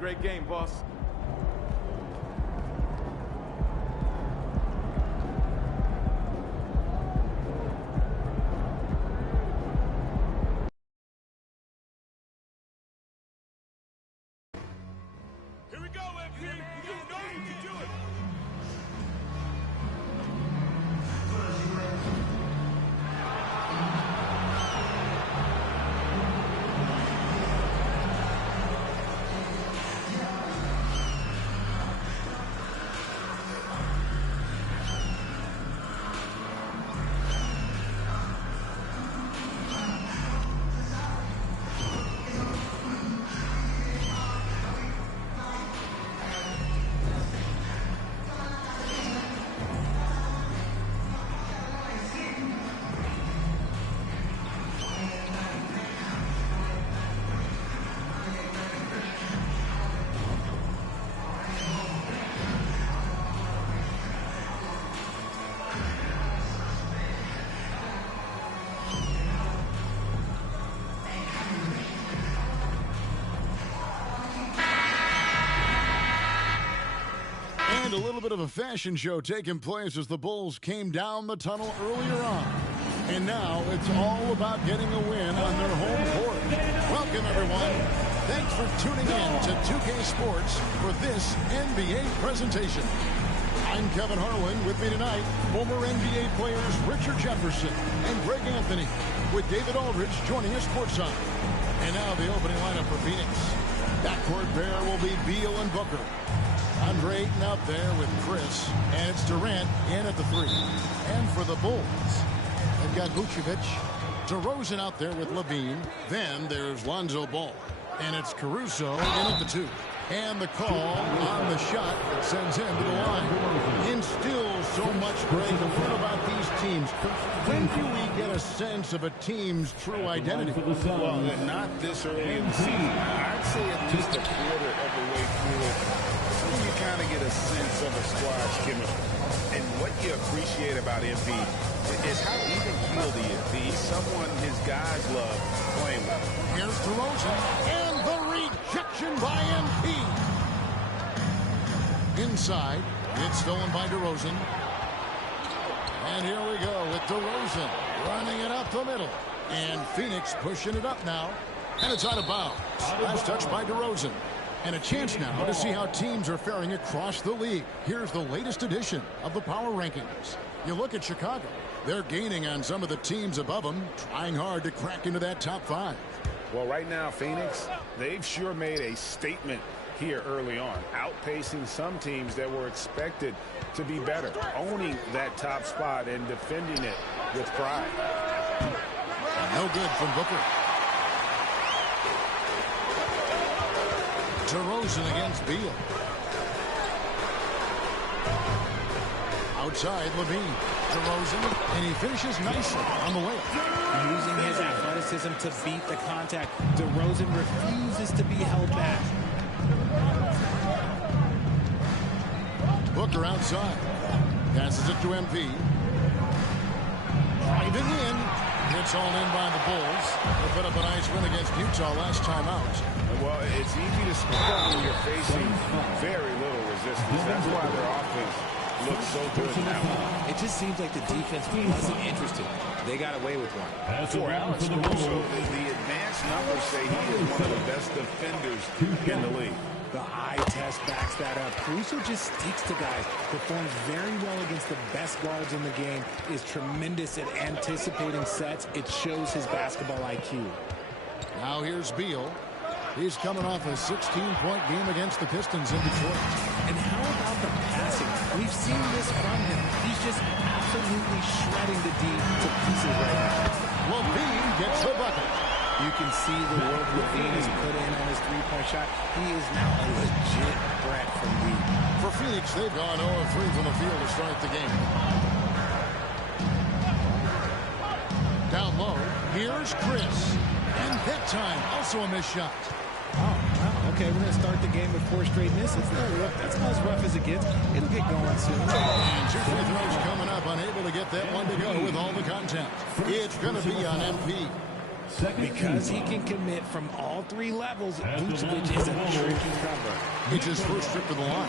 great game, boss. Here we go, MP. You know you can do it. A little bit of a fashion show taking place as the Bulls came down the tunnel earlier on. And now it's all about getting a win on their home court. Welcome, everyone. Thanks for tuning in to 2K Sports for this NBA presentation. I'm Kevin Harlan. With me tonight, former NBA players Richard Jefferson and Greg Anthony, with David Aldridge joining us courtside. And now the opening lineup for Phoenix. Backcourt pair will be Beal and Booker. Andre Ayton out there with Chris, and it's Durant in at the 3. And for the Bulls, they've got Vucevic, DeRozan out there with Levine. Then there's Lonzo Ball, and it's Caruso in at the 2. And the call on the shot that sends him to the line. Instills so much great about these teams. When do we get a sense of a team's true identity? Well, not this early in the season. I'd say at least a quarter of the way through it. You kind of get a sense of a squad's chemistry. And what you appreciate about MP is how even-keeled he is. He's someone his guys love playing with. Here's DeRozan, and the rejection by MP. Inside, it's stolen by DeRozan. And here we go with DeRozan running it up the middle. And Phoenix pushing it up now. And it's out of bounds. Last touch by DeRozan. And a chance now to see how teams are faring across the league. Here's the latest edition of the Power Rankings. You look at Chicago. They're gaining on some of the teams above them, trying hard to crack into that top 5. Well, right now, Phoenix, they've sure made a statement here early on, outpacing some teams that were expected to be better, owning that top spot and defending it with pride. No good from Booker. DeRozan against Beal. Outside, Levine. DeRozan, and he finishes nicely on the layup. Using his athleticism to beat the contact. DeRozan refuses to be held back. Booker outside. Passes it to MP. Driving in. It's all in by the Bulls. They put up a nice win against Utah last time out. Well, it's easy to score when you're facing very little resistance. That's why their offense looks so good now. It just seems like the defense wasn't interested. They got away with one. For Alex Caruso, the advanced numbers say he is one of the best defenders in the league. The eye test backs that up. Caruso just sticks to guys, performs very well against the best guards in the game, is tremendous at anticipating sets. It shows his basketball IQ. Now here's Beal. He's coming off a 16-point game against the Pistons in Detroit. And how about the passing? We've seen this from him. He's just absolutely shredding the D to pieces right now. Levine gets the bucket. You can see the work Levine has put in on his three-point shot. He is now a legit threat from deep. For Phoenix, they've gone 0-3 from the field to start the game. Down low, here's Chris. And that time, also a missed shot. Oh, wow. Okay, we're going to start the game with 4 straight misses. That's not as rough as it gets. It'll get going soon. And 2 free throws coming up, unable to get that one to go with all the contact. It's going to be on MP. Because he can commit from all three levels, Vucevic is a tricky cover. It's his first trip to the line.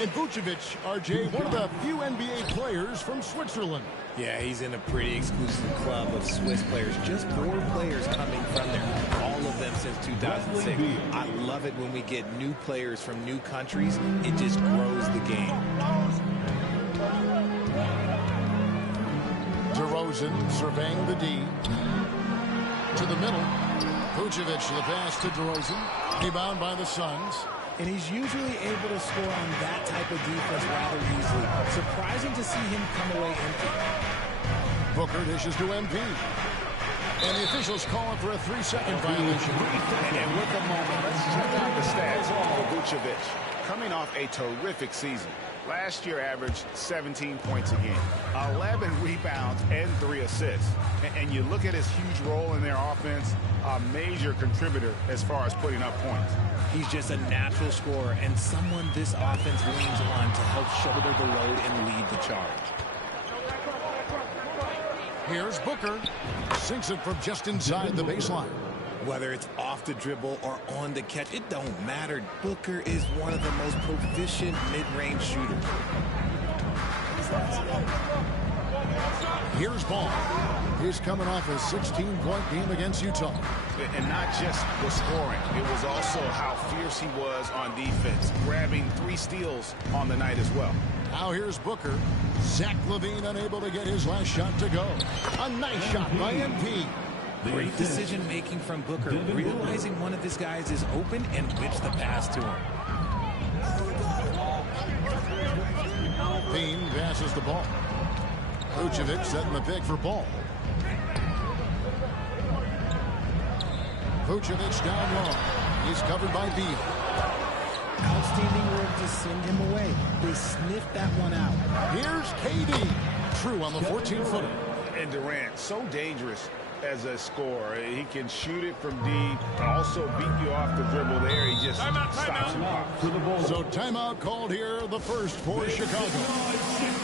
And Vucevic, RJ, one of the few NBA players from Switzerland. Yeah, he's in a pretty exclusive club of Swiss players. Just 4 players coming from there, all of them since 2006. I love it when we get new players from new countries. It just grows the game. DeRozan surveying the D. To the middle. Vucevic, the pass to DeRozan. Rebound by the Suns. And he's usually able to score on that type of defense rather easily. Surprising to see him come away empty. Booker dishes to MP. And the officials calling for a 3-second violation. And with the moment, let's check out the stats for Vucevic. Coming off a terrific season. Last year averaged 17 points a game, 11 rebounds, and 3 assists. And you look at his huge role in their offense, a major contributor as far as putting up points. He's just a natural scorer and someone this offense leans on to help shoulder the load and lead the charge. Here's Booker. Sinks it from just inside the baseline. Whether it's off the dribble or on the catch, it don't matter. Booker is one of the most proficient mid-range shooters. Here's Ball. He's coming off a 16-point game against Utah. And not just the scoring. It was also how fierce he was on defense, grabbing 3 steals on the night as well. Now here's Booker. Zach LaVine unable to get his last shot to go. A nice shot by MP. Great decision-making from Booker, realizing one of his guys is open and whips the pass to him. Bean passes the ball. Vucevic setting the pick for Ball. Vucevic down low. He's covered by Beal. Outstanding work to send him away. They sniffed that one out. Here's KD. True on the 14-footer. And Durant, so dangerous as a scorer. He can shoot it from deep, also beat you off the dribble there. He just stops and pops. So timeout called here, the first for Chicago.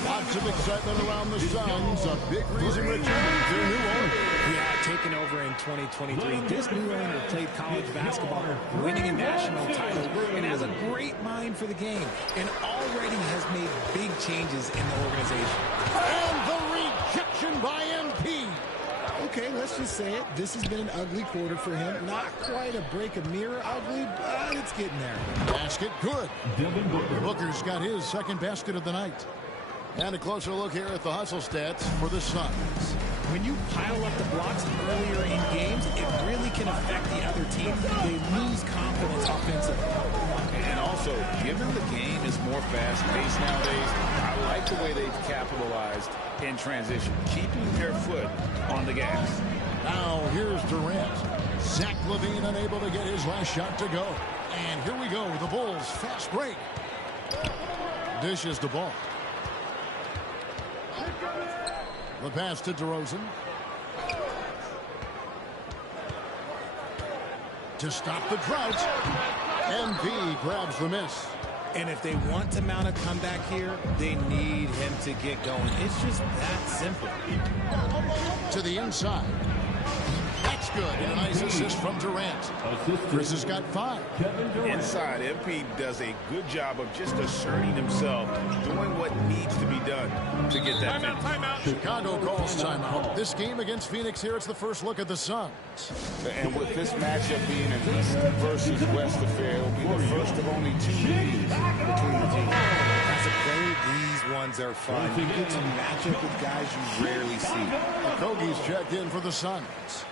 Lots of excitement around the Suns. A big reason return to new owner. Yeah, taking over in 2023. This new owner played college basketball, winning a national title, and has a great mind for the game, and already has made big changes in the organization. And the rejection by MP. Okay, let's just say it. This has been an ugly quarter for him. Not quite a break a mirror ugly, but it's getting there. Basket good. Booker's got his second basket of the night. And a closer look here at the hustle stats for the Suns. When you pile up the blocks earlier in games, it really can affect the other team. They lose confidence offensively. And also, given the game is more fast-paced nowadays, I like the way they've capitalized in transition, keeping their foot on the gas. Now here's Durant. Zach LaVine unable to get his last shot to go. And here we go, the Bulls fast break. Dishes the ball. The pass to DeRozan. To stop the drought. MP grabs the miss. And if they want to mount a comeback here, they need him to get going. It's just that simple. To the inside. That's good. And a nice assist from Durant. Chris has got 5. Inside, MP does a good job of just asserting himself, doing what needs to be done to get that finish. Chicago calls timeout. This game against Phoenix here, it's the first look at the Suns. And with this matchup being an East versus West affair, it will be the first of only 2 meetings between the teams. As a player, these ones are fun. You get to match up with guys you rarely see. Kogi's checked in for the Suns.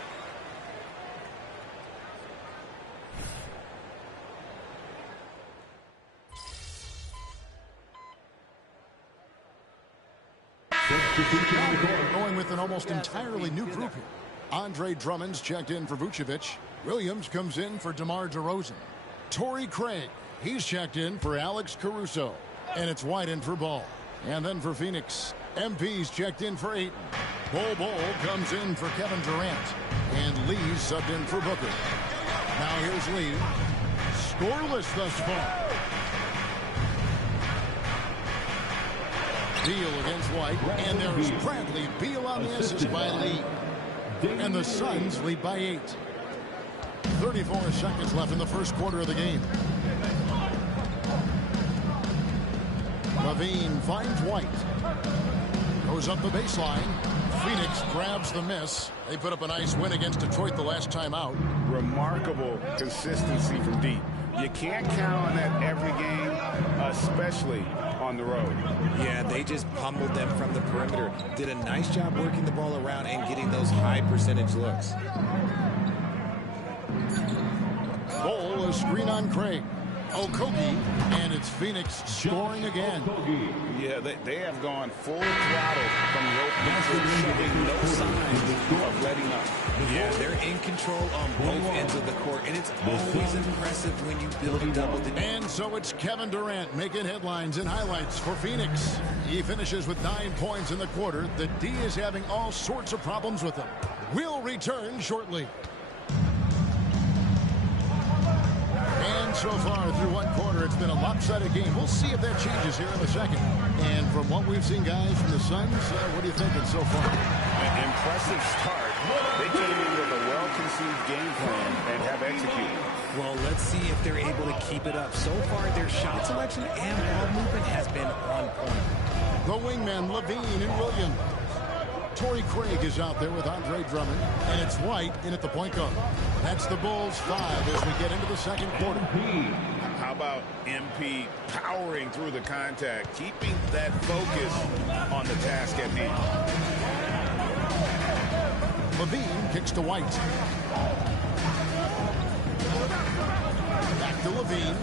Going with an almost entirely new group here. Andre Drummond's checked in for Vucevic. Williams comes in for DeMar DeRozan. Torrey Craig, he's checked in for Alex Caruso. And it's White in for Ball. And then for Phoenix, MP's checked in for Ayton. Bol comes in for Kevin Durant. And Lee's subbed in for Booker. Now here's Lee. Scoreless thus far. Beal against White, and there's Bradley Beal on the assist by Lee. and the Suns lead by 8. 34 seconds left in the first quarter of the game. Levine finds White. Goes up the baseline. Phoenix grabs the miss. They put up a nice win against Detroit the last time out. Remarkable consistency from deep. You can't count on that every game, especially on the road. Yeah, they just pummeled them from the perimeter. Did a nice job working the ball around and getting those high percentage looks. Ball, a screen on Craig. Okogie, and it's Phoenix scoring again. Yeah, they have gone full throttle from the opening, showing no signs of letting up. Yeah, they're in control on both ends of the court, and it's always impressive when you build a double. And so it's Kevin Durant making headlines and highlights for Phoenix. He finishes with 9 points in the quarter. The D is having all sorts of problems with him. We'll return shortly. And so far through one quarter, it's been a lopsided game. We'll see if that changes here in a second. And from what we've seen, guys, from the Suns, what are you thinking so far? An impressive start. They came in with a well-conceived game plan and have executed. Well, let's see if they're able to keep it up. So far, their shot selection and ball movement has been on point. The wingmen, Levine and Williams. Torrey Craig is out there with Andre Drummond, and it's White in at the point guard. That's the Bulls 5 as we get into the second quarter. How about MP powering through the contact, keeping that focus on the task at hand? Levine kicks to White. Back to Levine.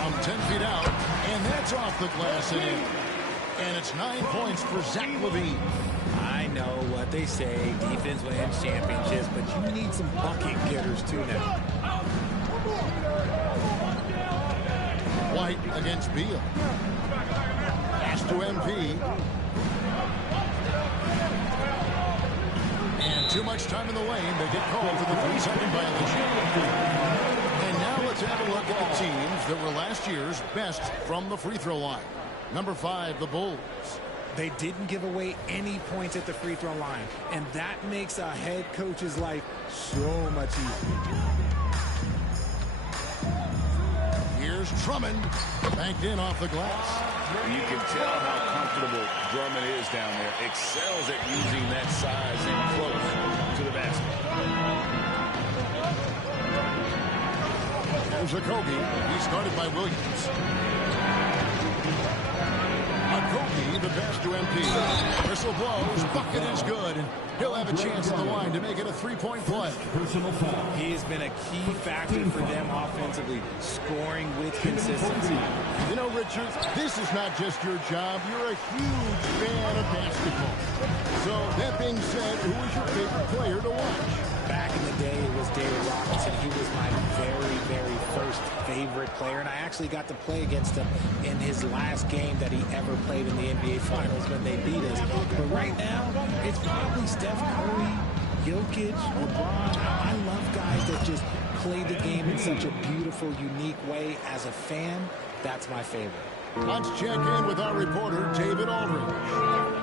From 10 feet out, and that's off the glass and in. And it's 9 points for Zach Levine. I know what they say, defense wins championships, but you need some bucket getters too now. White against Beal. Pass to MP. And too much time in the lane. They get called for the 3-second violation. And now let's have a look at the teams that were last year's best from the free throw line. Number 5, the Bulls. They didn't give away any points at the free throw line, and that makes a head coach's life so much easier. Here's Drummond, banked in off the glass. You can tell how comfortable Drummond is down there. Excels at using that size and close to the basket. Here's Okogie. He's guarded by Williams. Okogie, the pass to MP. Whistle blows. Bucket is good. And he'll have a chance at the line to make it a 3-point play. Personal foul. He has been a key factor for them offensively, scoring with consistency. You know, Richard, this is not just your job. You're a huge fan of basketball. So, that being said, who is your favorite player to watch? Back in the day, it was David Robinson. He was my very, very first favorite player, and I actually got to play against him in his last game that he ever played in the NBA Finals when they beat us. But right now, it's probably Steph Curry, Jokic, LeBron. I love guys that just play the game in such a beautiful, unique way. As a fan, that's my favorite. Let's check in with our reporter, David Aldridge.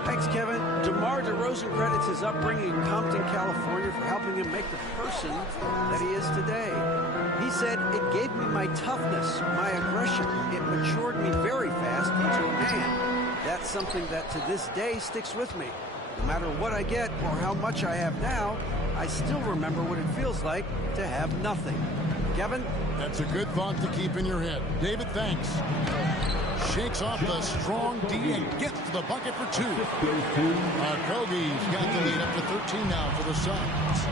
Thanks, Kevin. DeMar DeRozan credits his upbringing in Compton, California for helping him make the person that he is today. He said, "It gave me my toughness, my aggression. It matured me very fast into a man. That's something that to this day sticks with me. No matter what I get or how much I have now, I still remember what it feels like to have nothing." Kevin? That's a good thought to keep in your head. David, thanks. Shakes off the strong D and gets to the bucket for 2. Okogie's got the lead up to 13 now for the Suns.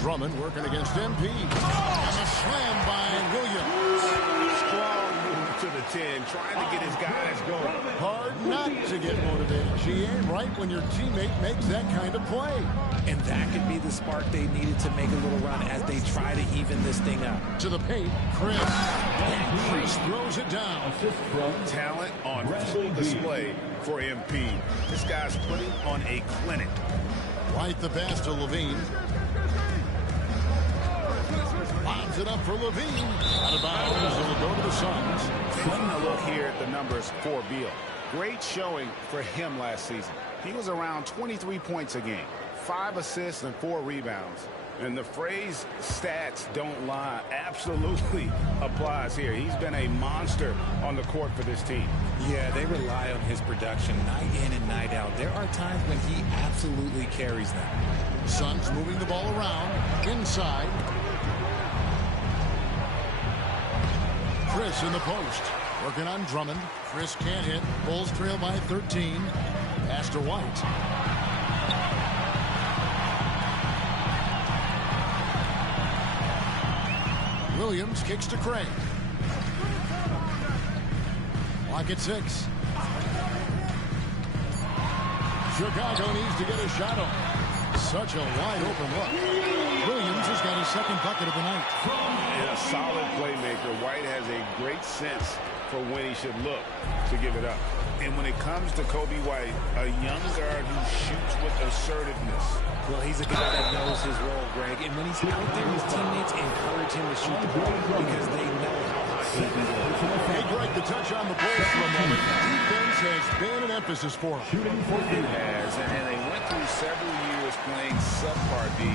Drummond working against MP. And a slam by Williams. Strong move to the 10, trying to get his guys going. Hard not to get motivated. She ain't right when your teammate makes that kind of play. And that could be the spark they needed to make a little run as they try to even this thing up. To the paint, Chris. And Chris throws it down. Talent on full display for MP. This guy's putting on a clinic. Right the pass to Levine. Lobs it up for Levine. Out of bounds. It'll go to the Suns. Taking a look here at the numbers for Beal. Great showing for him last season. He was around 23 points a game, 5 assists and 4 rebounds. And the phrase stats don't lie absolutely applies here. He's been a monster on the court for this team. Yeah, they rely on his production night in and night out. There are times when he absolutely carries them. Suns moving the ball around, inside. Chris in the post, working on Drummond. Chris can't hit. Bulls trail by 13. Pass to White. Williams kicks to Craig. Clock at 6. Chicago needs to get a shot on. Such a wide open look. Williams has got his second bucket of the night. And a solid playmaker. White has a great sense for when he should look to give it up. And when it comes to Kobe White, a young guard who shoots with assertiveness. Well, he's a guy that knows his role, Greg. And when he's out there, his teammates encourage him to shoot the ball because they know how hot he can go. Hey, Greg, the touch on the Bulls for a moment. Defense has been an emphasis for him. It has, and they went through several years playing subpar D,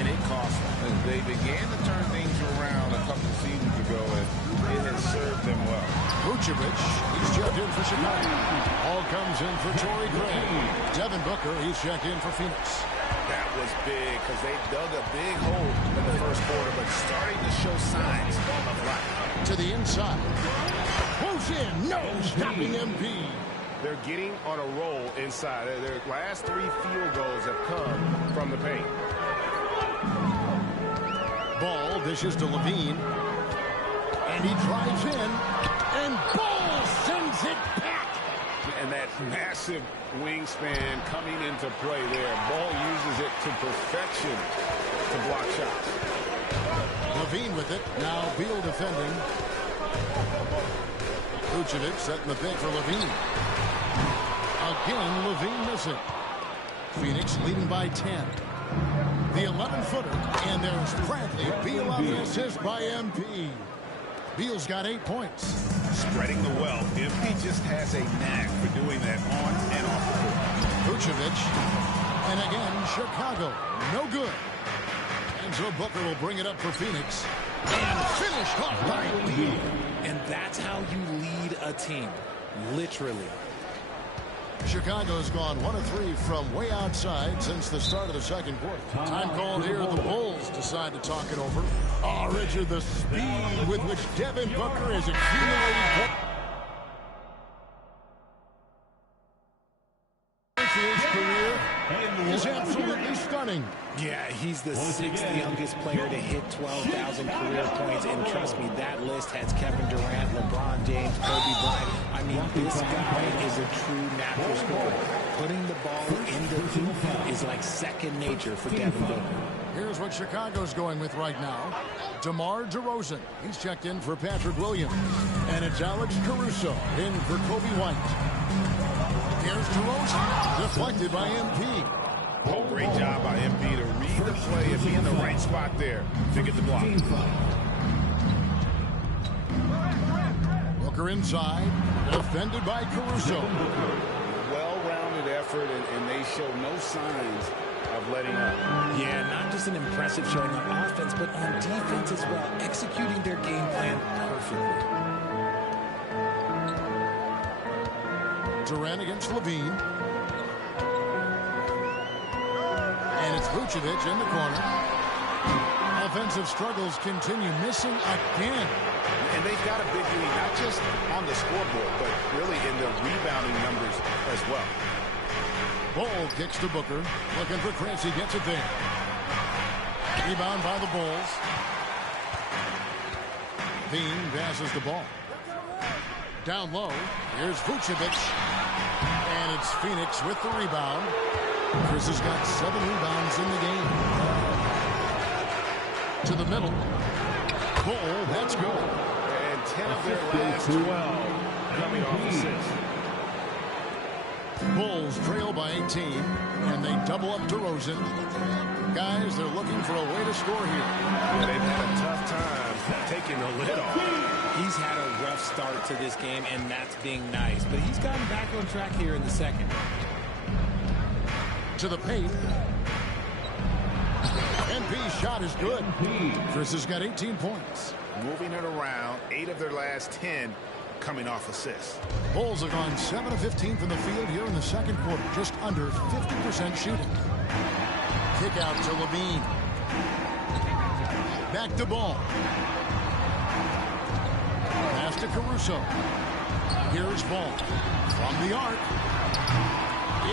and it cost them. They began to turn things around a couple seasons ago, and it has served them well. Vucevic, he's checked in for Chicago. All comes in for Torrey Craig. Devin Booker, he's checked in for Phoenix. That was big because they dug a big hole in the first quarter, but starting to show signs of life. To the inside. Who's in? No stopping MP. They're getting on a roll inside. Their last 3 field goals have come from the paint. Ball dishes to Levine. And he drives in. And Ball sends it back. And that massive wingspan coming into play there. Ball uses it to perfection to block shots. Levine with it. Now Beal defending. Vucevic setting the pick for Levine. Again, Levine missing. Phoenix leading by 10. The 11-footer. And there's Bradley Beal on the assist by MP. Beal's got 8 points. Spreading the wealth. MP just has a knack for doing that on and off the court. Vucevic. And again, Chicago. No good. And so Booker will bring it up for Phoenix. And finished off by Beal. And that's how you lead a team. Literally. Chicago's gone 1 of 3 from way outside since the start of the second quarter. Time called here. The Bulls decide to talk it over. Oh, Richard, the speed with which Devin Booker has accumulated points in his career is absolutely stunning. Yeah, he's the 6th youngest player to hit 12,000 career points. And trust me, that list has Kevin Durant, LeBron James, Kobe Bryant. I mean, this guy is a true natural scorer. Putting the ball in the hoop is like second nature for Devin Booker. Here's what Chicago's going with right now. DeMar DeRozan. He's checked in for Patrick Williams. And it's Alex Caruso in for Kobe White. Here's DeRozan. Deflected by MP. Oh, great job by MP to read the play and be in the right spot there to get the block. Booker inside. Defended by Caruso. Well-rounded effort, and they show no signs of letting up. Yeah, not just an impressive showing on offense, but on defense as well, executing their game plan perfectly. Durant against Levine. And it's Vucevic in the corner. Offensive struggles continue, missing again. And they've got a big lead, not just on the scoreboard, but really in the rebounding numbers as well. Ball kicks to Booker. Looking for Chris. He gets it there. Rebound by the Bulls. Bean passes the ball. Down low. Here's Vucevic. And it's Phoenix with the rebound. Chris has got 7 rebounds in the game. To the middle. Bull, that's good. And 10 of their last 12 coming off assists. Bulls trail by 18, and they double up DeRozan. Guys, they're looking for a way to score here. They've had a tough time taking the lid off. He's had a rough start to this game, and that's being nice. But he's gotten back on track here in the second. To the paint. MP's shot is good. Chris has got 18 points. Moving it around, 8 of their last 10 coming off assists. Bulls have gone 7 of 15 from the field here in the second quarter, just under 50% shooting. Kick out to Levine. Back to Ball. Pass to Caruso. Here's Ball. From the arc.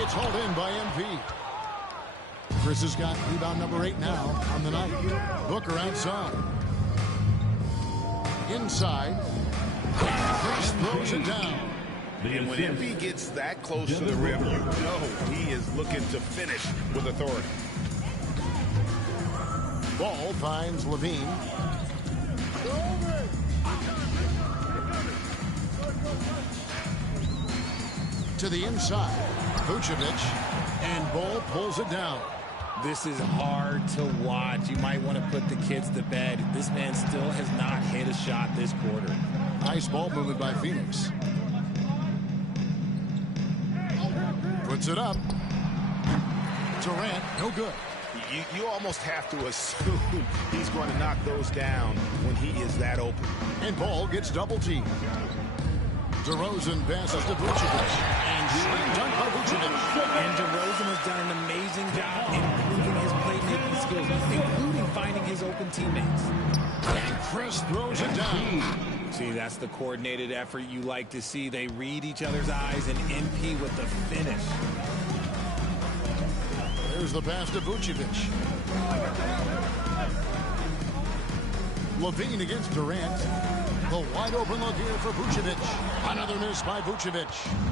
It's hauled in by MP. Chris has got rebound number 8 now on the night. Booker outside. Inside. Chris throws it down. And when MP gets that close to the rim, you know he is looking to finish with authority. Ball finds Levine. To the inside. Vucevic. And Ball pulls it down. This is hard to watch. You might want to put the kids to bed. This man still has not hit a shot this quarter. Nice ball movement by Phoenix. Puts it up. Durant, no good. You almost have to assume he's going to knock those down when he is that open. And Ball gets double teamed. DeRozan passes to Vucevic. And slam dunk by Vucevic. And DeRozan has done an amazing job improving his playmaking skills, including finding his open teammates. And Chris throws it down. See, that's the coordinated effort you like to see. They read each other's eyes, and MP with the finish. There's the pass to Vucevic. Levine against Durant. The wide open look here for Vucevic. Another miss by Vucevic.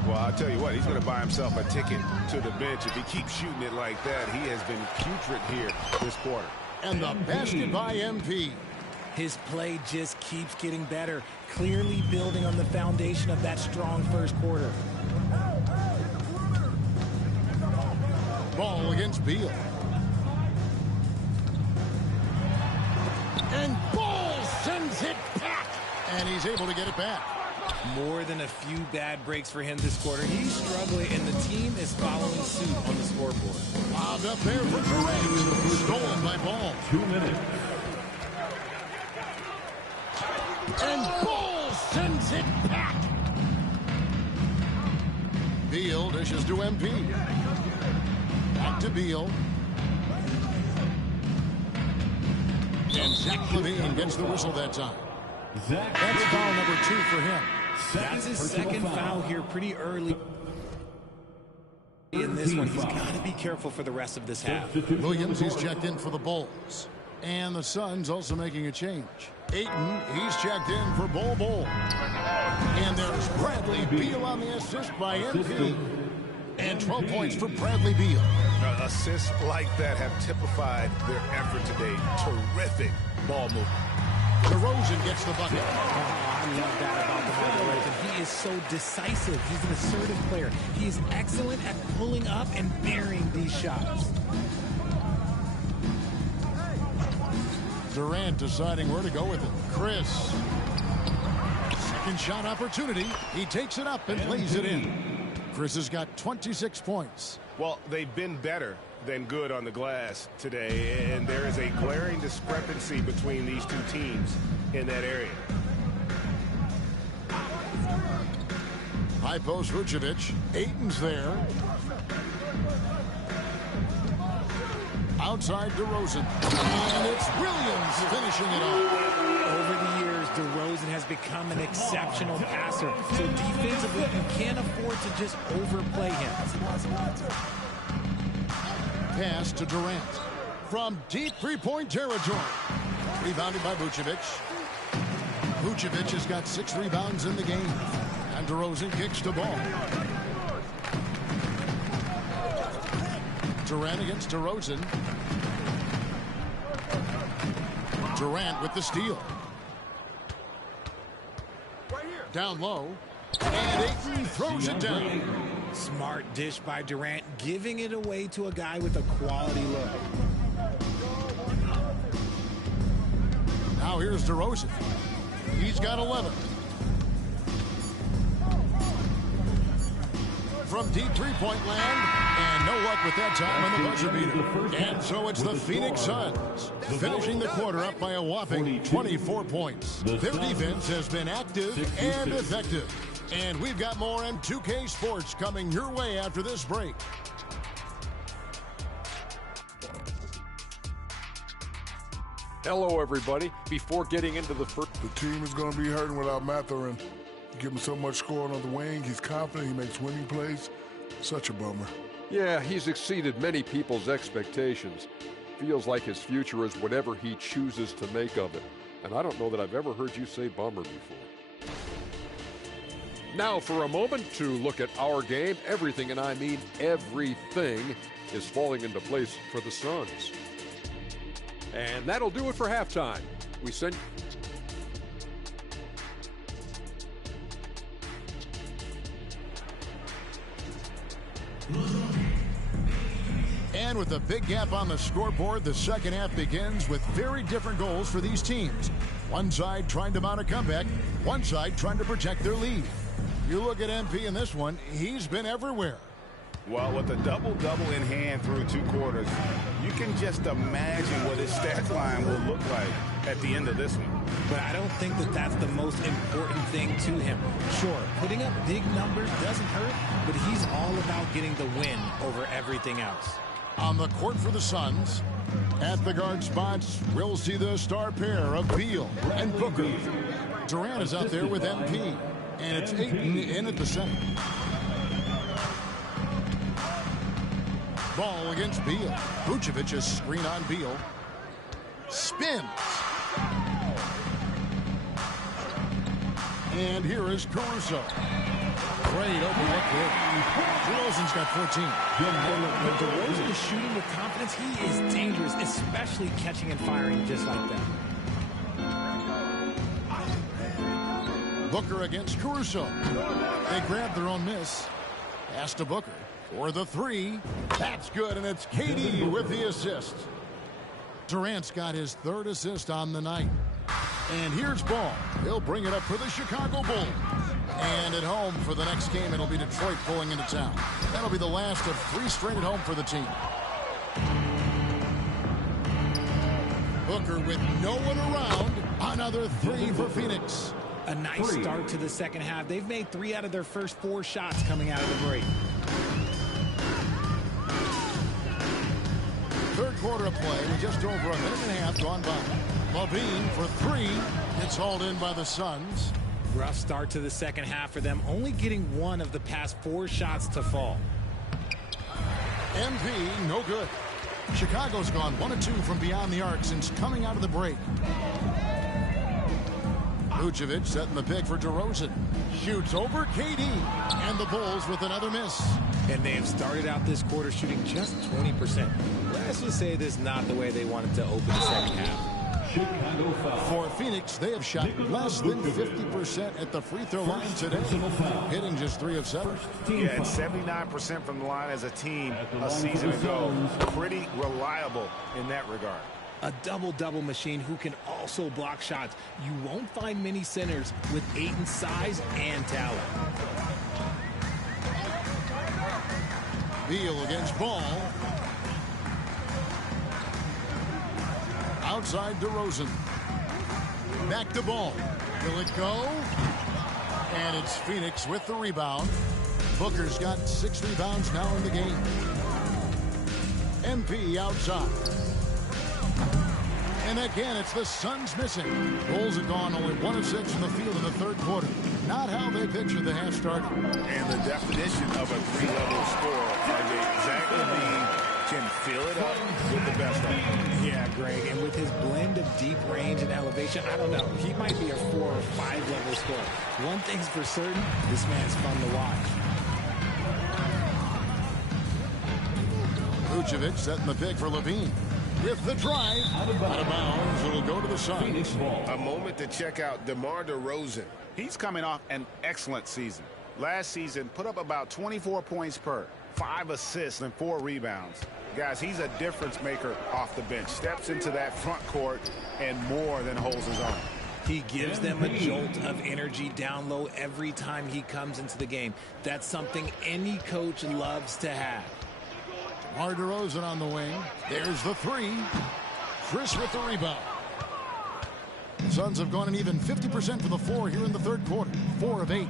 Well, I'll tell you what, he's going to buy himself a ticket to the bench. If he keeps shooting it like that, he has been putrid here this quarter. And the basket by MP. His play just keeps getting better, clearly building on the foundation of that strong first quarter. Ball against Beal. And Ball sends it back. And he's able to get it back. More than a few bad breaks for him this quarter. He's struggling, and the team is following suit on the scoreboard. Lobbed up there for Durant. Stolen by Ball. 2 minutes. And Ball sends it back. Beal dishes to MP. Back to Beal. And Zach Levine gets the whistle that time. That's foul number 2 for him. That's his second foul here pretty early in this one. He's got to be careful for the rest of this half. Williams, he's checked in for the Bulls. And the Suns also making a change. Ayton, he's checked in for Bol. And there's Bradley Beal on the assist by MP. And 12 points for Bradley Beal. Assists like that have typified their effort today. Terrific ball movement. DeRozan gets the bucket. I love that about DeMar DeRozan. He is so decisive. He's an assertive player. He is excellent at pulling up and burying these shots. Durant deciding where to go with it. Chris. Second shot opportunity. He takes it up and plays it in. Chris has got 26 points. Well, they've been better than good on the glass today, and there is a glaring discrepancy between these two teams in that area. High post Vucevic. Ayton's there. Outside DeRozan. And it's Williams finishing it off. Over the years, DeRozan has become an exceptional passer. So defensively, you can't afford to just overplay him. Pass to Durant. From deep three-point territory. Rebounded by Vucevic. Vucevic has got 6 rebounds in the game. And DeRozan kicks the ball. Durant against DeRozan. Durant with the steal. Down low. And Ayton throws it down. Smart dish by Durant, giving it away to a guy with a quality look. Now here's DeRozan. He's got 11. from deep three-point land, and no luck with that time on the buzzer beater. And so it's the Phoenix Suns finishing the quarter up by a whopping 24 points. Their defense has been active and effective. And we've got more M2K Sports coming your way after this break. Hello, everybody. Before getting into the first... The team is going to be hurting without Mathurin. You give him so much scoring on the wing. He's confident. He makes winning plays. Such a bummer. Yeah, he's exceeded many people's expectations. Feels like his future is whatever he chooses to make of it. And I don't know that I've ever heard you say bummer before. Now for a moment to look at our game. Everything, and I mean everything, is falling into place for the Suns. And that'll do it for halftime. We send... And with a big gap on the scoreboard, the second half begins with very different goals for these teams. One side trying to mount a comeback, one side trying to protect their lead. You look at MP in this one, he's been everywhere. Well, with a double-double in hand through 2 quarters, you can just imagine what his stat line will look like at the end of this one. But I don't think that that's the most important thing to him. Sure, putting up big numbers doesn't hurt, but he's all about getting the win over everything else. On the court for the Suns, at the guard spots, we'll see the star pair of Beal and Booker. Durant is out there with MP, and it's Ayton in at the center. Ball against Beal. Vucevic is screen on Beal. Spins. And here is Caruso. Great open look here. DeRozan's got 14. When DeRozan is shooting with confidence, he is dangerous, especially catching and firing just like that. Booker against Caruso. They grab their own miss. Pass to Booker for the 3. That's good, and it's KD with the assist. Durant's got his 3rd assist on the night. And here's Ball. He'll bring it up for the Chicago Bulls. And at home for the next game, it'll be Detroit pulling into town. That'll be the last of 3 straight at home for the team. Booker with no one around. Another 3 for Phoenix. A nice start to the second half. They've made 3 out of their first 4 shots coming out of the break. Third quarter of play with just over a minute and a half gone by. Levine for 3. It's hauled in by the Suns. Rough start to the second half for them, only getting 1 of the past 4 shots to fall. MP, no good. Chicago's gone 1 of 2 from beyond the arc since coming out of the break. Vucevic setting the pick for DeRozan. Shoots over KD. And the Bulls with another miss. And they have started out this quarter shooting just 20%. Let's just say this is not the way they wanted to open the second half. For Phoenix, they have shot less than 50% at the free throw line today, hitting just 3 of 7. Yeah, and 79% from the line as a team a season ago. Pretty reliable in that regard. A double-double machine who can also block shots. You won't find many centers with Ayton's size and talent. Beal against Ball. Outside DeRozan. Back to Ball. Will it go? And it's Phoenix with the rebound. Booker's got 6 rebounds now in the game. MP outside. And again, it's the Suns missing. Bulls have gone only 1 of 6 in the field in the third quarter. Not how they pictured the half started. And the definition of a 3-level scorer, RJ, Zach LaVine can fill it up with the best of them. Yeah, Greg, and with his blend of deep range and elevation, I don't know. He might be a 4 or 5 level scorer. One thing's for certain, this man's fun to watch. Vucevic setting the pick for Levine. With the drive, out of bounds, it'll go to the Suns. A moment to check out DeMar DeRozan. He's coming off an excellent season. Last season, put up about 24 points per, 5 assists and 4 rebounds. Guys, he's a difference maker off the bench. Steps into that front court and more than holds his own. He gives them a jolt of energy down low every time he comes into the game. That's something any coach loves to have. DeMar DeRozan on the wing. There's the three. Chris with the rebound. The Suns have gone an even 50% from the floor here in the third quarter. 4 of 8.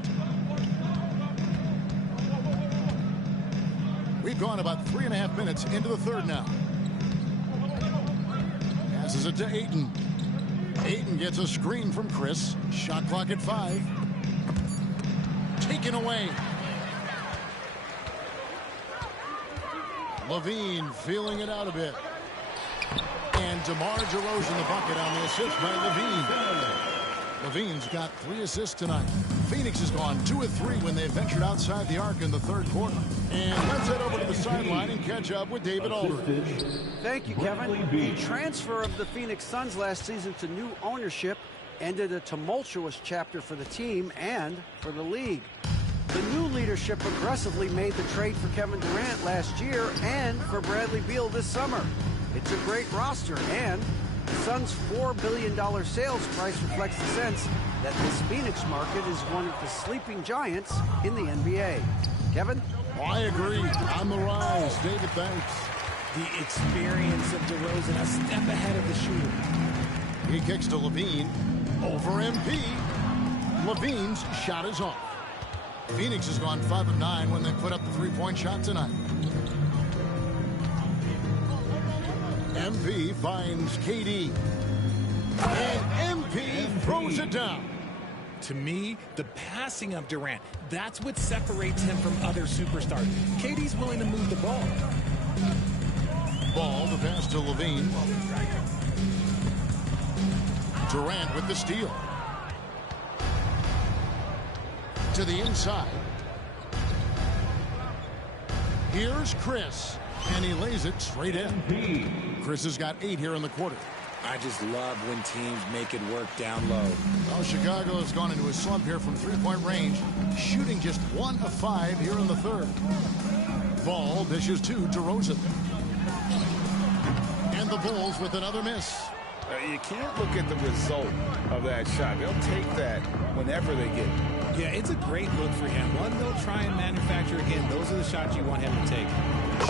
We've gone about 3.5 minutes into the third now. Passes it to Ayton. Ayton gets a screen from Chris. Shot clock at 5. Taken away. Levine feeling it out a bit. And DeMar DeRozan the bucket on the assist by Levine. Levine's got 3 assists tonight. Phoenix has gone 2 of 3 when they ventured outside the arc in the third quarter. And let's head over to the sideline and catch up with David Aldridge. Thank you, Kevin. The transfer of the Phoenix Suns last season to new ownership ended a tumultuous chapter for the team and for the league. The new leadership aggressively made the trade for Kevin Durant last year and for Bradley Beal this summer. It's a great roster, and the Suns' $4 billion sales price reflects the sense that this Phoenix market is one of the sleeping giants in the NBA. Kevin? I agree. On the rise. David, thanks. The experience of DeRozan a step ahead of the shooter. He kicks to Levine. Over MP. Levine's shot is off. Phoenix has gone 5 of 9 when they put up the three-point shot tonight. MP finds KD. And MP throws it down. To me, the passing of Durant, that's what separates him from other superstars. KD's willing to move the ball. Ball, the pass to Levine. Durant with the steal. To the inside. Here's Chris. And he lays it straight in. Chris has got 8 here in the quarter. I just love when teams make it work down low. Well, Chicago has gone into a slump here from three-point range, shooting just 1 of 5 here in the third. Ball dishes to DeRozan. And the Bulls with another miss. You can't look at the result of that shot. They'll take that whenever they get it. Yeah, it's a great look for him. One they'll try and manufacture again. Those are the shots you want him to take.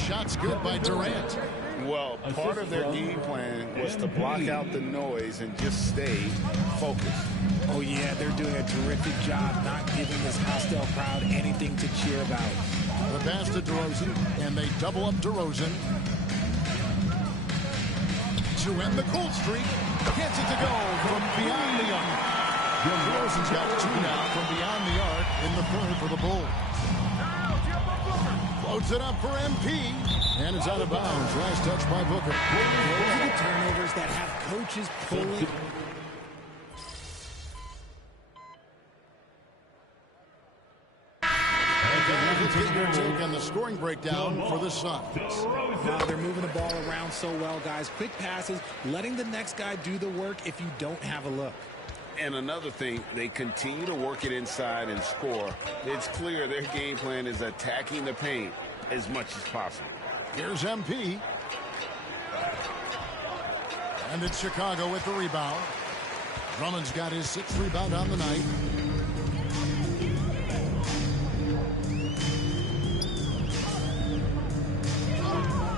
Shots good by Durant. Well, part of their game plan was to block out the noise and just stay focused. Oh, yeah, they're doing a terrific job not giving this hostile crowd anything to cheer about. The pass to DeRozan, and they double up DeRozan. To end the cold streak, gets it to go from beyond the arc. DeRozan's got 2 now from beyond the arc in the third for the Bulls. Floats it up for MP, and it's out of bounds. Last touch by Booker. Those are the turnovers that have coaches pulling. Let's get your take on the scoring breakdown for the Suns. They're moving the ball around so well, guys. Quick passes, letting the next guy do the work if you don't have a look. And another thing, they continue to work it inside and score. It's clear their game plan is attacking the paint as much as possible. Here's MP. And it's Chicago with the rebound. Drummond's got his 6th rebound on the night.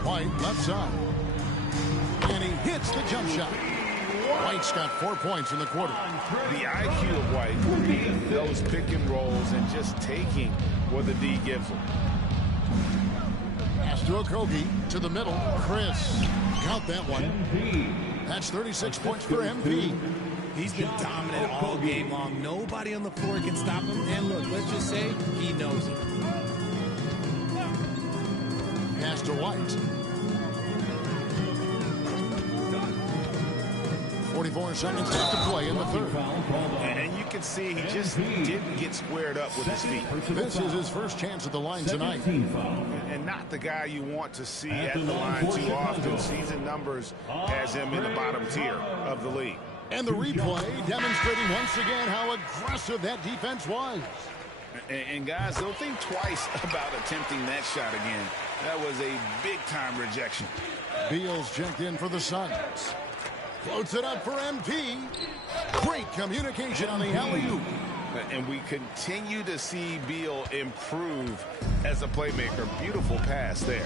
White left side. And he hits the jump shot. White's got 4 points in the quarter. The IQ of White, reading those pick and rolls and just taking what the D gives him. Pass to Okogie, to the middle. Chris, count that one. That's 36 points for MP. He's been dominant all game long. Nobody on the floor can stop him. And look, let's just say he knows it. Pass to White. 44 seconds left to play in the third. And you can see he just didn't get squared up with his feet. This is his first chance at the line tonight. And not the guy you want to see at the line too often. Season numbers has him in the bottom tier of the league. And the replay demonstrating once again how aggressive that defense was. And guys, they'll think twice about attempting that shot again. That was a big-time rejection. Beal's checked in for the Suns. Floats it up for MP. Great communication on the alley-oop. And we continue to see Beal improve as a playmaker. Beautiful pass there.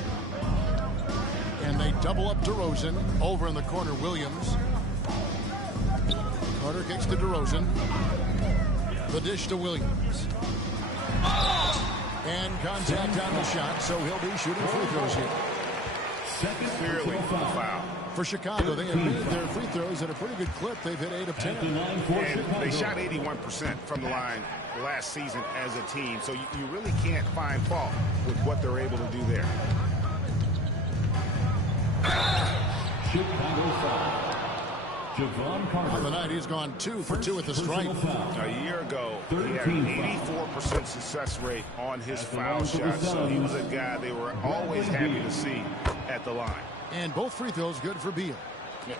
And they double up DeRozan. Over in the corner, Williams. Carter kicks to DeRozan. The dish to Williams. And contact on the shot, so he'll be shooting free throws here. Clearly foul. For Chicago, they have made their free throws at a pretty good clip. They've hit 8 of 10. And they shot 81% from the line last season as a team, so you really can't find fault with what they're able to do there. Chicago foul. Javon Carter. On the night, he's gone 2 for 2 at the stripe. A year ago, he had an 84% success rate on his foul shot, so he was a guy they were always happy to see at the line. And both free throws good for Beal.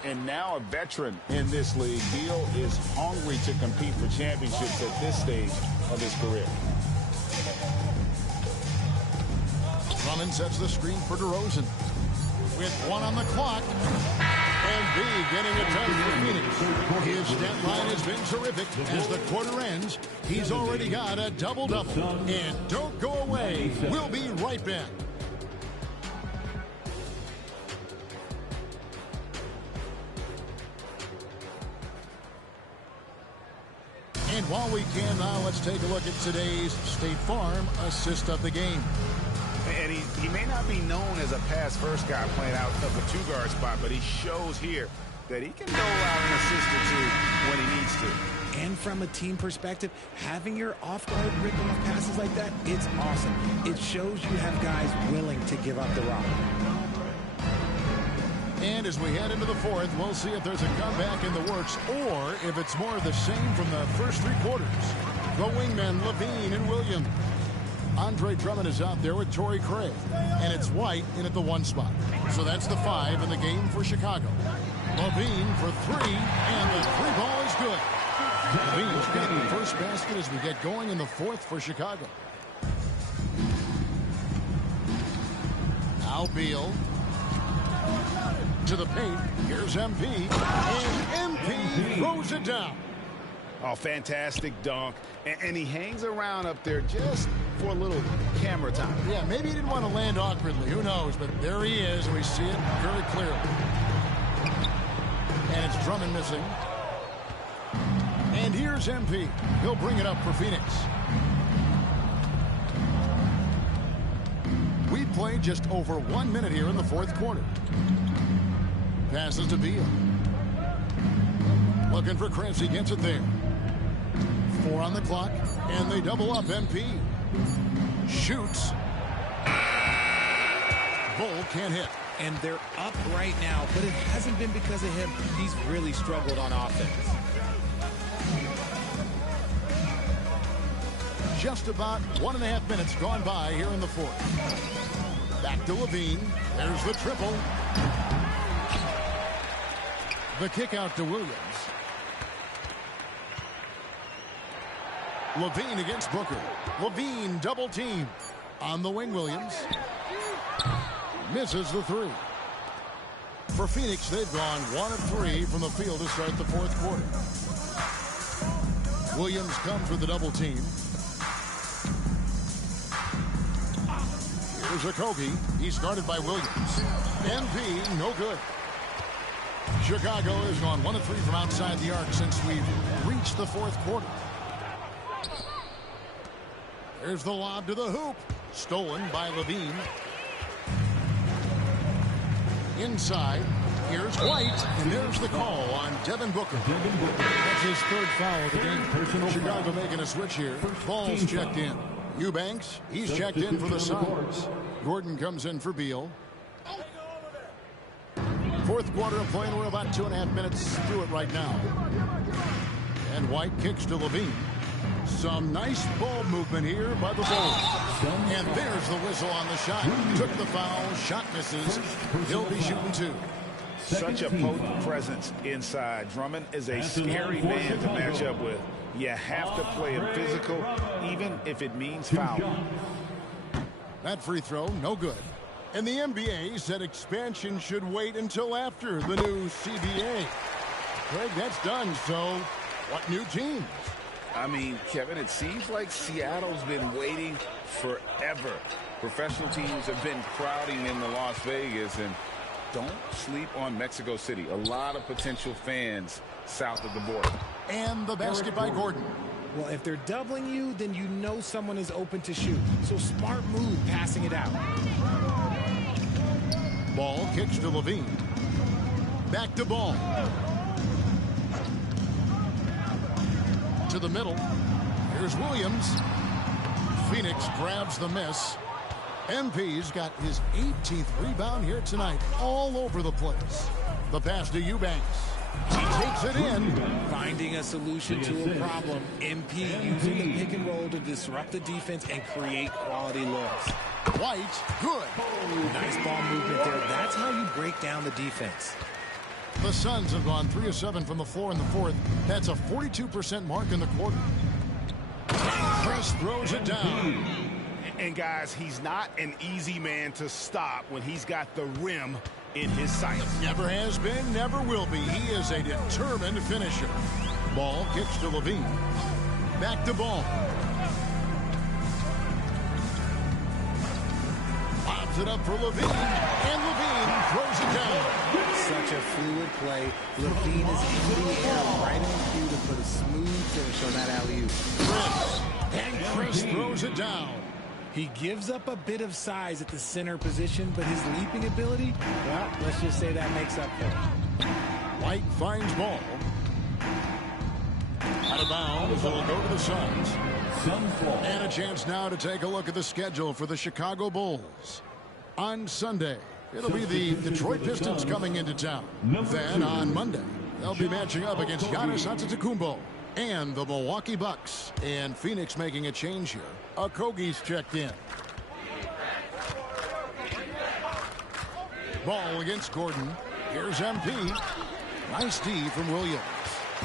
And now a veteran in this league, Beal is hungry to compete for championships at this stage of his career. Drummond sets the screen for DeRozan. With 1 on the clock. And B getting it done for Phoenix. His stat line has been terrific. As the quarter ends, he's already got a double-double. And don't go away. We'll be right back. And while we can now, let's take a look at today's State Farm assist of the game. And he may not be known as a pass-first guy playing out of a two-guard spot, but he shows here that he can dole out an assist or two when he needs to. And from a team perspective, having your off-guard rip-off passes like that, it's awesome. It shows you have guys willing to give up the rock. And as we head into the fourth, we'll see if there's a comeback in the works or if it's more of the same from the first 3 quarters. The wingmen, Levine and Williams. Andre Drummond is out there with Torrey Craig. And it's White in at the 1 spot. So that's the 5 in the game for Chicago. Levine for 3, and the 3 ball is good. Levine's got the first basket as we get going in the fourth for Chicago. Now Beal. To the paint. Here's MP. And MP throws it down. Oh, fantastic dunk. And he hangs around up there just for a little camera time. Yeah, maybe he didn't want to land awkwardly. Who knows? But there he is. We see it very clearly. And it's Drummond missing. And here's MP. He'll bring it up for Phoenix. We played just over 1 minute here in the fourth quarter. Passes to Beal. Looking for Chris. He gets it there. 4 on the clock. And they double up MP. Shoots. Bull can't hit. And they're up right now, but it hasn't been because of him. He's really struggled on offense. Just about 1.5 minutes gone by here in the fourth. Back to Levine. There's the triple. The kick out to Williams. Levine against Booker. Levine double team. On the wing, Williams. Misses the 3. For Phoenix, they've gone 1 of 3 from the field to start the fourth quarter. Williams comes with the double team. Here's Okogie. He's guarded by Williams. MP, no good. Chicago has gone 1 of 3 from outside the arc since we've reached the fourth quarter. There's the lob to the hoop. Stolen by Levine. Inside. Here's White. And there's the call on Devin Booker. That's his 3rd foul of the game. Chicago making a switch here. Ball's checked in. Eubanks, he's checked in for the Suns. Gordon comes in for Beal. Fourth quarter of play, and we're about 2.5 minutes through it right now. And White kicks to Levine. Some nice ball movement here by the Bulls. And there's the whistle on the shot. Took the foul. Shot misses. He'll be shooting 2. Such a potent presence inside. Drummond is a scary man to match up with. You have to play him physical, even if it means foul. That free throw, no good. And the NBA said expansion should wait until after the new CBA. Greg, that's done. So what new teams? I mean, Kevin, it seems like Seattle's been waiting forever. Professional teams have been crowding into Las Vegas, and don't sleep on Mexico City. A lot of potential fans south of the border. And the basket by Gordon. Well, if they're doubling you, then you know someone is open to shoot. So smart move passing it out. Ball kicks to Levine. Back to Ball. To the middle. Here's Williams. Phoenix grabs the miss. MP's got his 18th rebound here tonight, all over the place. The pass to Eubanks. He takes it in. Finding a solution to a problem. MP using the pick and roll to disrupt the defense and create quality looks. White, good. Nice ball movement there. That's how you break down the defense. The Suns have gone 3 of 7 from the floor in the fourth. That's a 42% mark in the quarter. Chris throws it down. And guys, he's not an easy man to stop when he's got the rim in his sights. Never has been, never will be. He is a determined finisher. Ball kicks to Levine. Back to Ball. Lobs it up for Levine. And Levine throws it down. Such a fluid play. Levine is in the air right on cue to put a smooth finish on that alley-oop. Chris throws it down. He gives up a bit of size at the center position, but his leaping ability, well, let's just say that makes up for it. White finds Ball. Out of bounds, it'll go to the Suns. And a chance now to take a look at the schedule for the Chicago Bulls. On Sunday, it'll be the Detroit Pistons coming into town. Then on Monday, they'll be matching up against Giannis Antetokounmpo and the Milwaukee Bucks. And Phoenix making a change here. Okogie's checked in. Ball against Gordon. Here's MP. Nice D from Williams.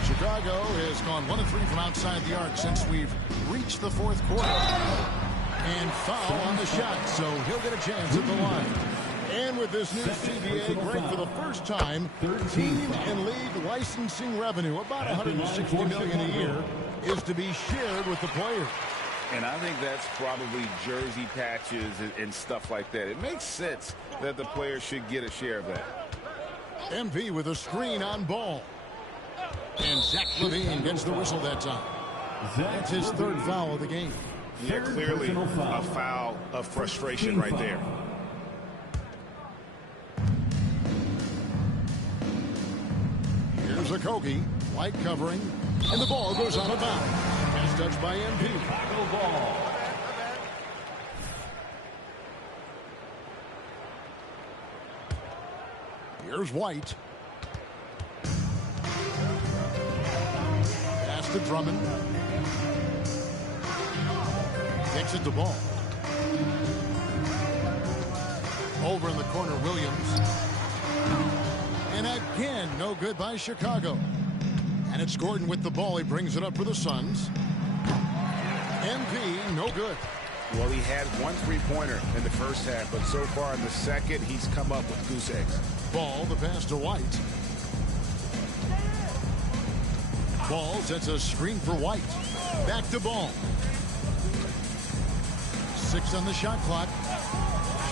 Chicago has gone 1 of 3 from outside the arc since we've reached the fourth quarter. And foul on the shot, so he'll get a chance at the line. And with this new CBA, Greg, for the first time, team and league licensing revenue, about $160 million a year, is to be shared with the players. And I think that's probably jersey patches and stuff like that. It makes sense that the players should get a share of that. MP with a screen on Ball. And Zach LaVine gets the whistle that time. That's his third foul of the game. Yeah, clearly a foul of frustration right there. Here's Okogie. White covering. And the ball goes out of bounds. Pass touched by MP. Here's White. Pass to Drummond. Takes it to Ball. Over in the corner, Williams. And again, no good by Chicago. And it's Gordon with the ball. He brings it up for the Suns. MP, no good. Well, he had 1 3-pointer in the first half, but so far in the second, he's come up with goose eggs. Ball, the pass to White. Ball sets a screen for White. Back to Ball. 6 on the shot clock.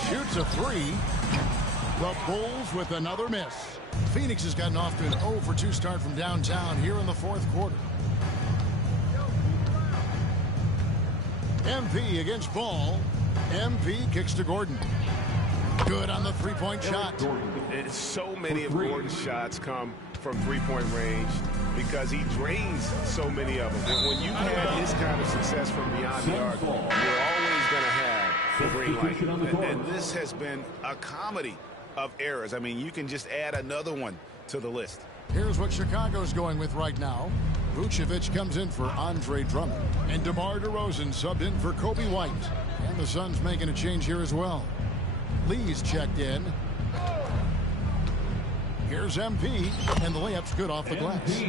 Shoots a 3. The Bulls with another miss. Phoenix has gotten off to an 0 for 2 start from downtown here in the fourth quarter. MP against Ball. MP kicks to Gordon. Good on the 3-point shot. So many of Gordon's shots come from 3-point range because he drains so many of them. And when you've had his kind of success from beyond the arc, you're always going to have the green light. And this has been a comedy of errors. I mean, you can just add another one to the list. Here's what Chicago's going with right now. Vucevic comes in for Andre Drummond. And DeMar DeRozan subbed in for Kobe White. And the Suns making a change here as well. Lee's checked in. Here's MP. And the layup's good off the glass.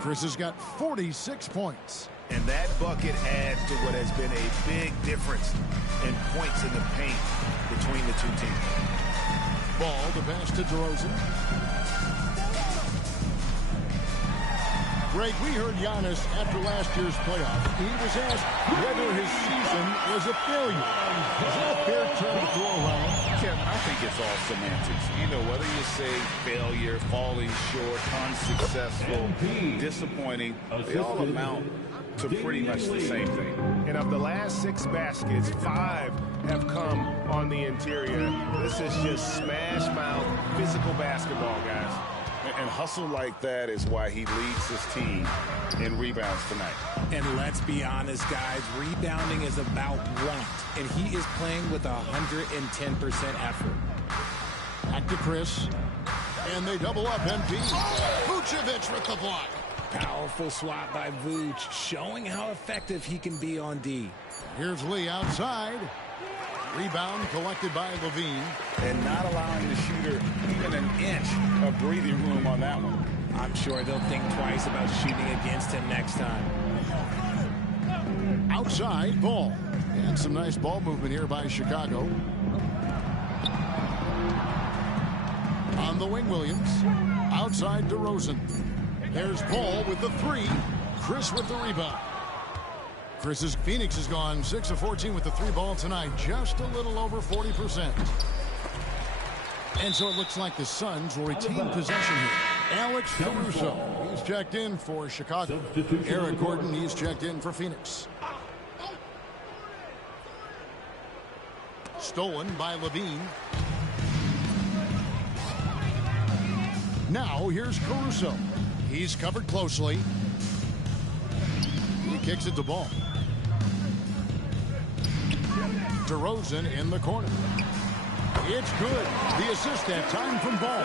Chris has got 46 points. And that bucket adds to what has been a big difference in points in the paint between the two teams. Ball, the pass to DeRozan. Greg, we heard Giannis after last year's playoffs. He was asked whether his season was a failure. Is that a fair term to throw around? Kevin, I think it's all semantics. You know, whether you say failure, falling short, unsuccessful, disappointing, they all amount to pretty much the same thing. And of the last 6 baskets, 5 have come on the interior. This is just smash mouth physical basketball, guys. And hustle like that is why he leads his team in rebounds tonight. And let's be honest, guys, rebounding is about want. And he is playing with 110% effort. Back to Chris. And they double up MP. Vucevic with the block. Powerful swat by Vooch, showing how effective he can be on D. Here's Lee outside. Rebound collected by Levine. And not allowing the shooter even an inch of breathing room on that one. I'm sure they'll think twice about shooting against him next time. Outside ball. And some nice ball movement here by Chicago. On the wing, Williams. Outside DeRozan. There's Paul with the 3. Chris with the rebound. Phoenix has gone 6 of 14 with the 3 ball tonight. Just a little over 40%. And so it looks like the Suns will retain possession here. Alex Caruso. He's checked in for Chicago. Eric Gordon, he's checked in for Phoenix. Stolen by Levine. Now here's Caruso. He's covered closely. He kicks it to Ball. DeRozan in the corner. It's good. The assist that time from Ball.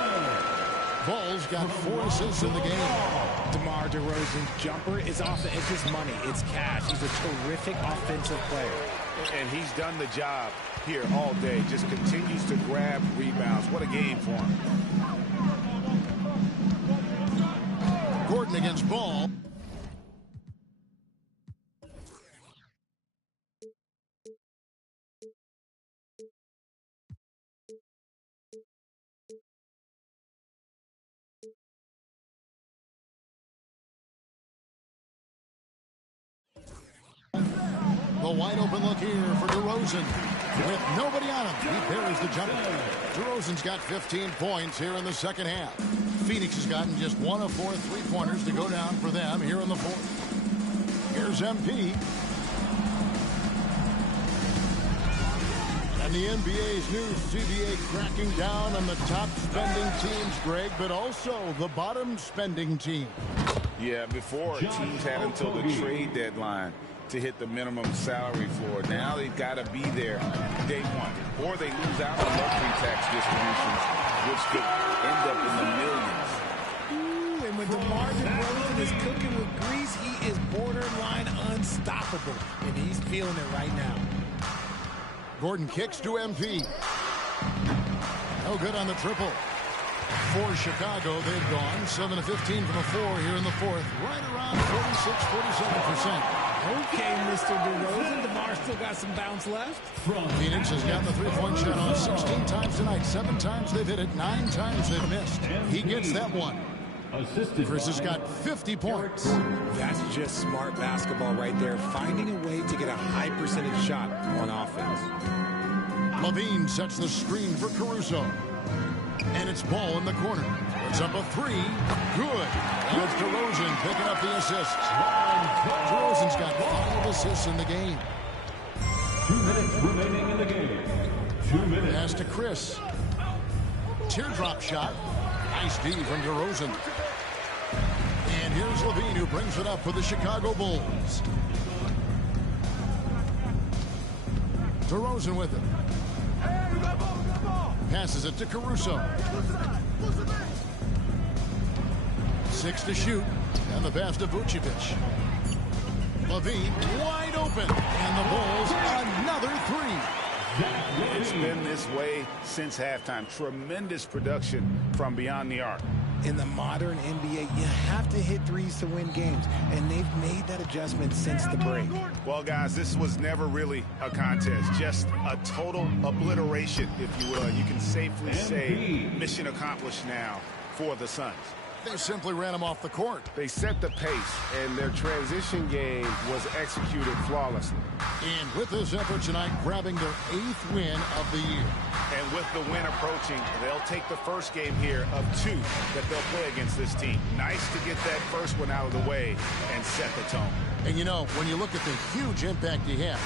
Ball's got 4 assists in the game. DeMar DeRozan's jumper is off. It's just money. It's cash. He's a terrific offensive player. And he's done the job here all day. Just continues to grab rebounds. What a game for him. Gordon against Ball. The wide open look here for DeRozan. With nobody on him, he buries the jumper. DeRozan's got 15 points here in the second half. Phoenix has gotten just 1 of 4 3-pointers to go down for them here in the 4th. Here's MP. And the NBA's new CBA cracking down on the top spending teams, Greg, but also the bottom spending team. Yeah, before teams had until the trade deadline to hit the minimum salary floor. Now they've got to be there day one, or they lose out on luxury tax distributions, which could end up in the millions. Ooh, and when DeMar DeRozan is cooking with grease, he is borderline unstoppable, and he's feeling it right now. Gordon kicks to MP. No good on the triple. For Chicago, they've gone 7 of 15 from a 4 here in the 4th. Right around 46-47%. Okay, Mr. DeRozan. DeMar still got some bounce left. Phoenix has gotten the 3-point shot on 16 times tonight. 7 times they've hit it. 9 times they've missed. He gets that one. Chris has got 50 points. That's just smart basketball right there. Finding a way to get a high percentage shot on offense. Levine sets the screen for Caruso. And it's Ball in the corner. It's up a 3. Good. And it's DeRozan picking up the assist. DeRozan's got 5 assists in the game. 2 minutes remaining in the game. 2 minutes. Pass to Chris. Teardrop shot. Nice D from DeRozan. And here's Levine, who brings it up for the Chicago Bulls. DeRozan with it. Passes it to Caruso. 6 to shoot. And the pass to Vucevic. Levine wide open. And the Bulls another 3. It's been this way since halftime. Tremendous production from beyond the arc. In the modern NBA, you have to hit threes to win games, and they've made that adjustment since the break. Well, guys, this was never really a contest, just a total obliteration, if you will. You can safely say mission accomplished now for the Suns. They simply ran him off the court. They set the pace, and their transition game was executed flawlessly. And with this effort tonight, grabbing their 8th win of the year. And with the win approaching, they'll take the first game here of 2 that they'll play against this team. Nice to get that first one out of the way and set the tone. And you know, when you look at the huge impact he had,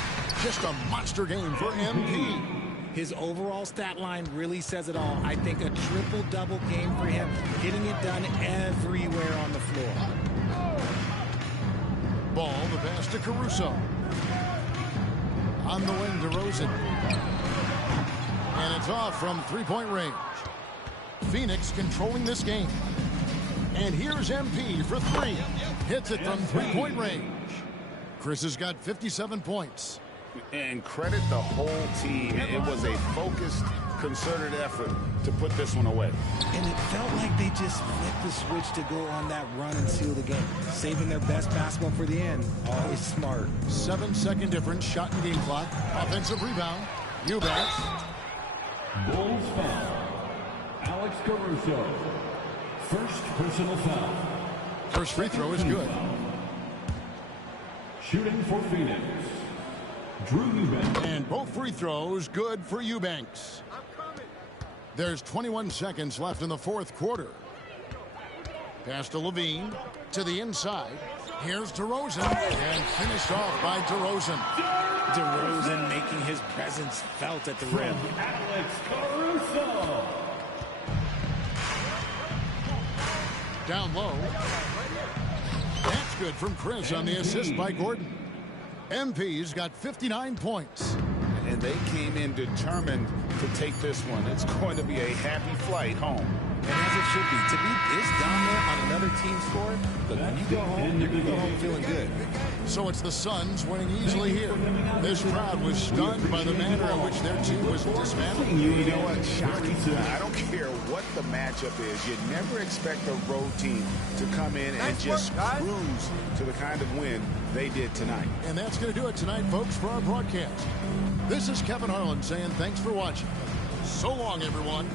just a monster game for MP. His overall stat line really says it all. I think a triple-double game for him, getting it done everywhere on the floor. Ball, the pass to Caruso. On the wing to Rosen. And it's off from three-point range. Phoenix controlling this game. And here's MP for 3. Hits it from three-point range. Chris has got 57 points. And credit the whole team. It was a focused, concerted effort to put this one away. And it felt like they just flipped the switch to go on that run and seal the game. Saving their best basketball for the end. Always smart. 7-second difference, shot and game clock. Offensive rebound. Eubanks. Bulls foul. Alex Caruso. First personal foul. First free throw is good. Shooting for Phoenix. Drew Eubanks. And both free throws good for Eubanks. There's 21 seconds left in the 4th quarter. Pass to Levine. To the inside. Here's DeRozan. And finished off by DeRozan. DeRozan making his presence felt at the rim. Alex Caruso. Down low. That's good from Chris on the assist by Gordon. MP's got 59 points. And they came in determined to take this one. It's going to be a happy flight home. And as it should be. To be this dominant on another team's score, but when you go home, you're going to go home feeling good. So it's the Suns winning easily here. This crowd was stunned by the manner in which their team was dismantled. You know what? Shocking. I don't care what the matchup is. You never expect a road team to come in and just cruise to the kind of win they did tonight. And that's going to do it tonight, folks, for our broadcast. This is Kevin Harlan saying thanks for watching. So long, everyone.